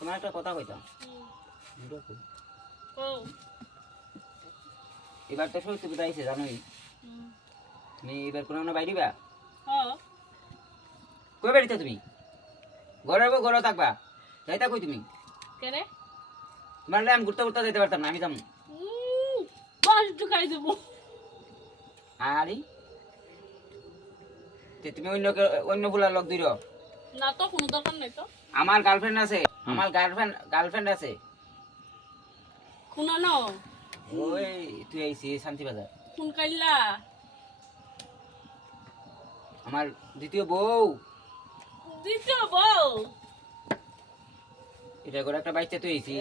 তোমার একটা কথা কইতাম এবার তো সত্যি বুঝা আইছে জানোই তুমি এবার কোনো বাইরে বা কই বাড়িতে তুমি ঘরে থাকবা যাইতা কই তুমি কেরে তোমার আমি ঘুরতে ঘুরতে যেতে পারতাম না আমি যাবো বাস ঢুকাই দেবো আরে তুমি অন্য ফুলার লোক দিল না তো কোনো দরকার নাই তো আমার গার্লফ্রেন্ড আছে আমার গার্লফ্রেন্ড আছে কোনা ন ওই তুই আইছি শান্তি বাজার কোন কাইলা আমার দ্বিতীয় বউ দ্বিতীয় বউ এটা করে একটা বাচ্চা তুই আইছি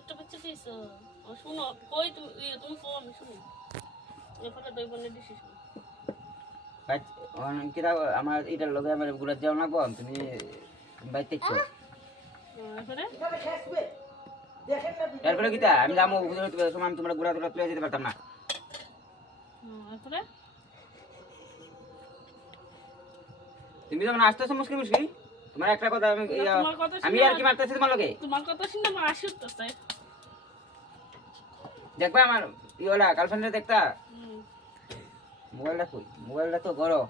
একটা বাচ্চা পেয়েছো ও শুনো কই তুমি কো আমি শুনি এরপরে দুই বোনের ডিসিশন কিরা আমার এটার লগে আমার গুলা যাও না বোন তুমি বাইতে ইচ্ছো এরপরে কিতা আমি যাবো সময় আমি তোমরা গুড়া তোলা তুলে যেতে পারতাম না তুমি যখন আসতেছো মুশকিল মুশকিল তোমার একটা কথা আমি আর কি মারতেছি তোমার লগে তোমার কথা শুনে আমার হাসি উঠতেছে দেখবা আমার ইওলা গার্লফ্রেন্ডে দেখতা মোবাইলটা কই মোবাইলটা তো গরো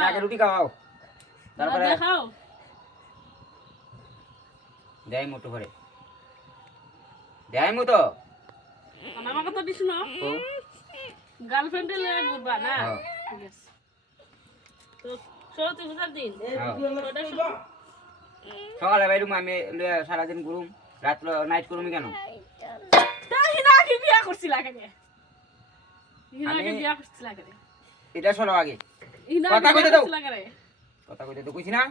আগে রুটি খাওয়াও তারপরে দেখাও দেয় মোটো করে দেয় মতো আমার কথা দিছ না গার্লফ্রেন্ডে লয়ে ঘুরবা না ঠিক আছে তো সত্যি বুঝার দিন সকালে বাইরুম আমি সারাদিন ঘুরুম রাত নাইট করুম কেন হিনাকে বিয়া করছিল আগে হিনাকে বিয়া করছিল আগে এটা শোনো আগে কথা কইতে দাও কথা কইতে তো কইছি না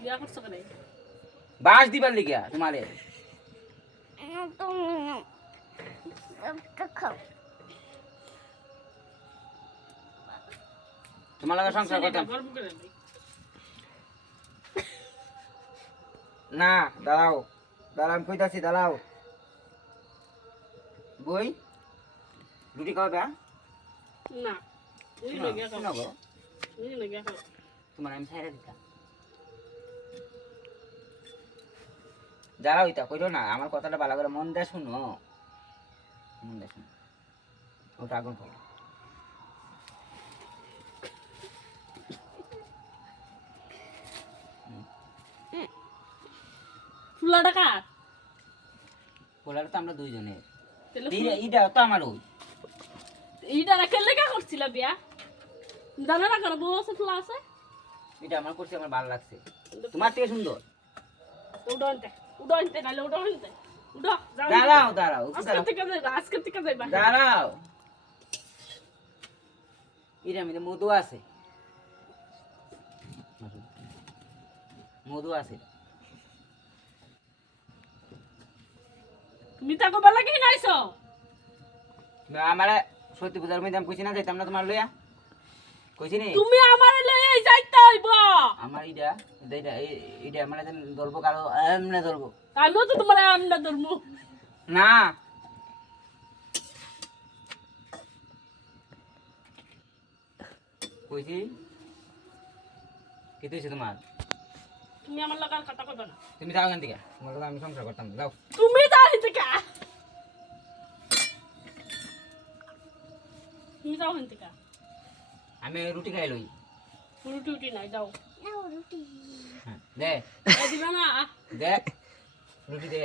বিয়া করছ কেন বাস দিবার লিগা তোমারে তোমার লাগা সংসার করতাম না দাঁড়াও আমি কইতাছি দাঁড়াও বই রুটি খাওয়াবে না তোমার আমি ছাইরা দিতাম যারা হইতা কইরো না আমার কথাটা ভালো করে মন দিয়ে শুনো ওটা আগুন খাও ফুলাটা কার ফুলাটা তো আমরা দুইজনে এইটা তো আমার ওই এইটা রাখলে লেখা করছিল বিয়া জানা না কেন বউ আছে ফুলা আছে এটা আমার করছে আমার ভালো লাগছে তোমার থেকে সুন্দর উড়াইতে নালে উড়াইতে উড়া দাঁড়াও আজকে থেকে যাইবা দাঁড়াও এর মধ্যে মধু আছে তুমি তাকে বলা কি নাইছো আমারে সত্যি পূজার মধ্যে আমি কইছি না যাইতাম না তোমার লইয়া কইছি নি তুমি আমারে লইয়া যাইতে হইব আমার এইটা মানে ধরব কারো এমনে ধরব আমিও তো তোমার এমনে ধরব না কইছি কি তুইছে তোমার তুমি আমার লাগার কথা কইবা না তুমি যাও এখান থেকে তোমার লগে আমি সংসার করতাম যাও তুমি যাও এখান থেকে তুমি যাও এখান থেকে আমি রুটি খাই লই রুটি নাই যাও রুটি দে দিবে না দে রুটি দে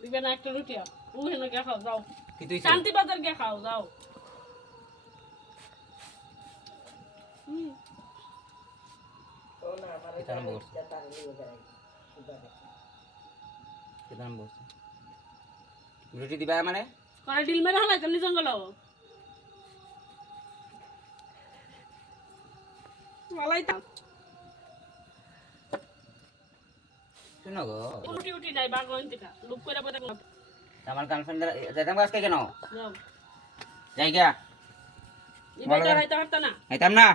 দিবে না একটা রুটি ও হেন গে খাও যাও কি তুই শান্তি বাজার গে খাও যাও রুটি দিবা মানে করে ডিল মেরে হলাই তুমি জঙ্গল মালাইতা শুনো গো রুটি নাই বাগন থেকে লুক করে বলে আমার গার্লফ্রেন্ড যাইতাম আজকে কেন যাও যাই গিয়া ইবেটা রাইতা পারতা না যাইতাম না